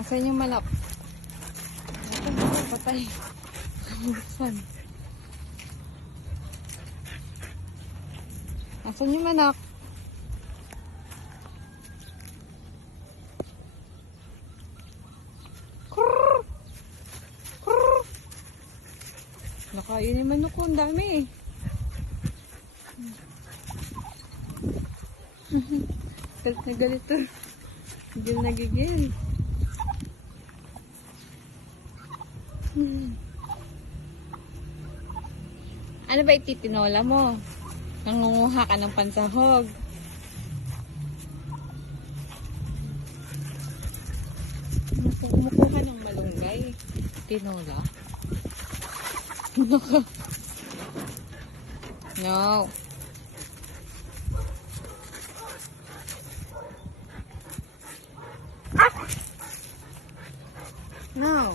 Nasaan yung manok? Ito, patay. Saan? Nasaan yung manok? Krrrr! Krrrr! Nakain yung manok ko, ang dami. Galit na galit to. Gigil na gigil. Ano ba ititinola mo? Nangunguha ka ng pansahog. Kumukuha ng malunggay. Tinola? No. No.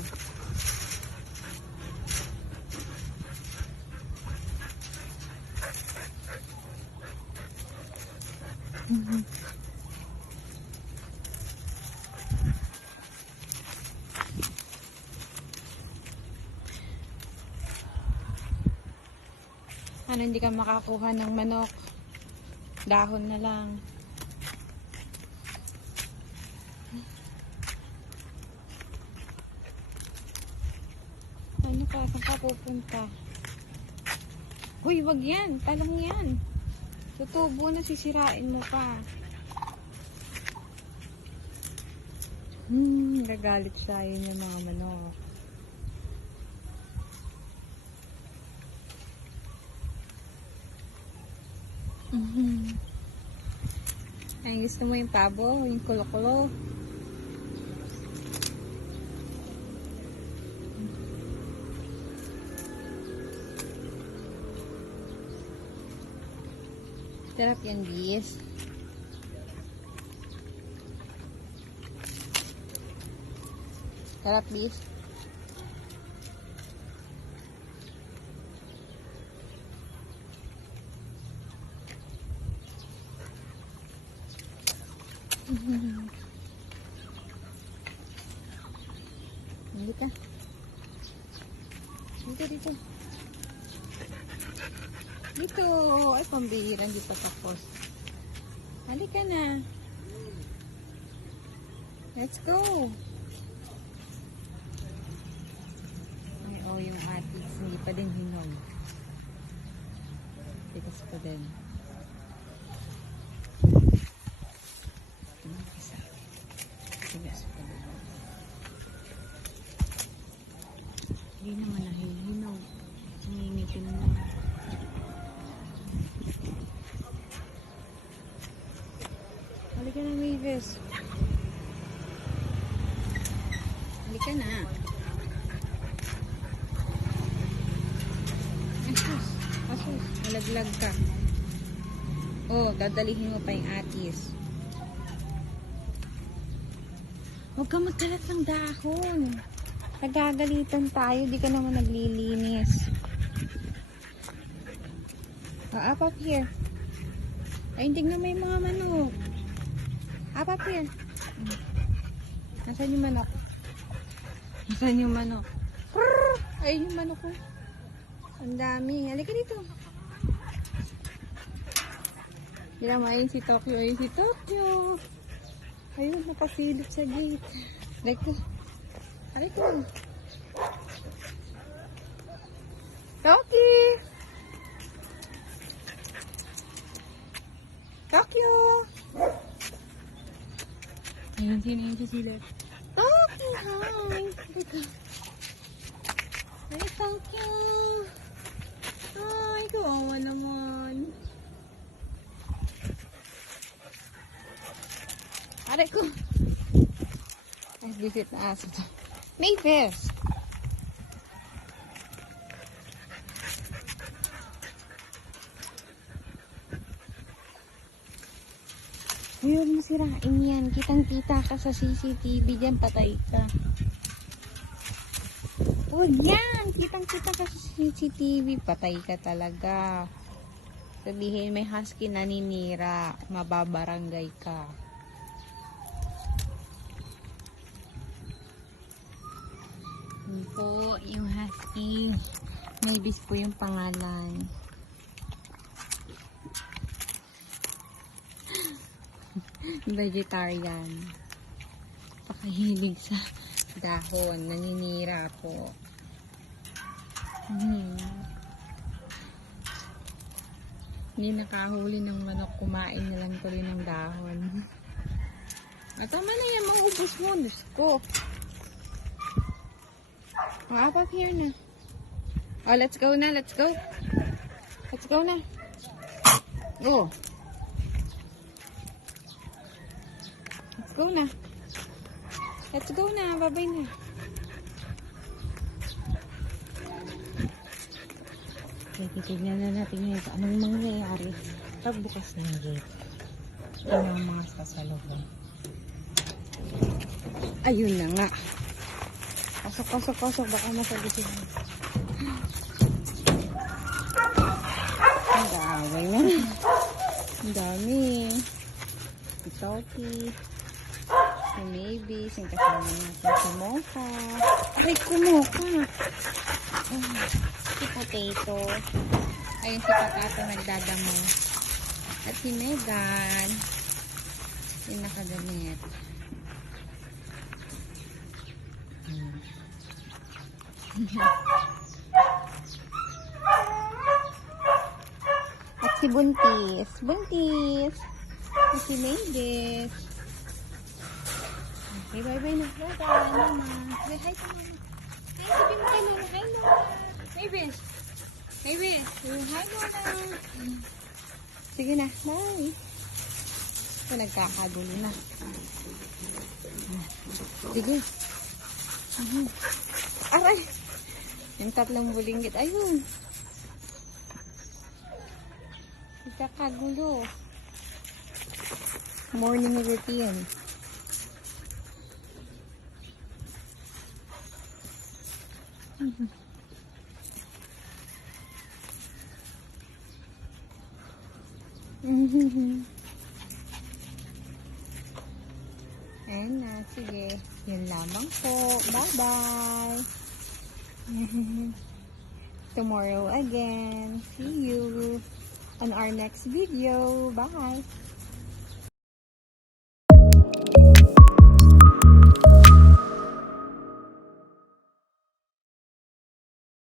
Ano, hindi ka makakuha ng manok? Dahon na lang. Ano ka? Saan ka pupunta? Uy, wag yan. Talong yan. Tutubo na, sisirain mo pa. Nagagalit siya. Yun yung mga manok. Ay, gusto mo yung pabo? Yung kulo-kulo? Sarap yan, bis. Sarap, bis. Dito. Dito. Dito. Ay, pambihira. Dito tapos. Halika na. Let's go. Ay, oh, yung atis. Hindi pa din hinog. Tigas pa din. Tigas pa din. Hindi naman nahihinog. Nangingitin na. Halika na, Mavis. Halika na. Asus. Malaglag ka. Oh, dadalihin mo pa yung atis. Huwag ka magkalat ng dahon. Nagagalitan tayo. Di ka naman naglilinis. Up here. Ay, tignan mo yung mga manok. Up here. Nasaan yung manok? Nasaan yung manok? Ay, yung manok ko. Ang dami. Halika dito. Kaya ayun si Tokyo. Ayun si Tokyo. Ayun, nakasilip sa gate. Halika. Halika. Toki! Tokyo! Ayun, sino sila? Toki, hi! Halika. Hi, Tokyo! Ay, kawawa naman. Aray ko. Ay, visit na aso to. Mavis! Huwag mo sirain yan. Kitang-kita ka sa CCTV dyan. Patay ka. Huwag yan. Kitang-kita ka sa CCTV. Patay ka talaga. Sabihin may husky naninira. Mababarangay ka. po yung husky. Mavis po yung pangalan. Vegetarian. Pakahilig sa dahon. Naninira po. Hindi nakahuli ng manok. Kumain na lang tuloy ng dahon. At tama na yan. Maubos mo. Diyos ko. Oh, up here na. Oh, let's go na. Let's go. Let's go na. Go. Let's go na. Let's go na. Babay na. Okay, titignan na natin ngayon kung anong mangyayari pagbukas ng gate. Yan ang mga sasalubong. Ayun na nga. Pasok. Baka masagutin. Ang daway na. Ang dami. Si Toki. Si Mavis. Yung kasama natin si Mocha. Ay, kumoka. Si Potato. Ayun si Patato nagdadamo. At si Megan. Yung nakagamit. At si Buntis. At si Mavis. Okay, bye-bye na. Bye-bye, Mama. Say hi to Mama. Hi, sabi mo kay Lola. Hi, Lola. Mavis. Say hi, Lola. Sige na. Bye. Ito, nagkakagulo na. Sige. Aray! Yung tatlong bulinggit. Ayun. Nagkakagulo. Morning routine. Ayan na. Sige. Yun lamang po. Bye-bye. Tomorrow again. See you on our next video. Bye.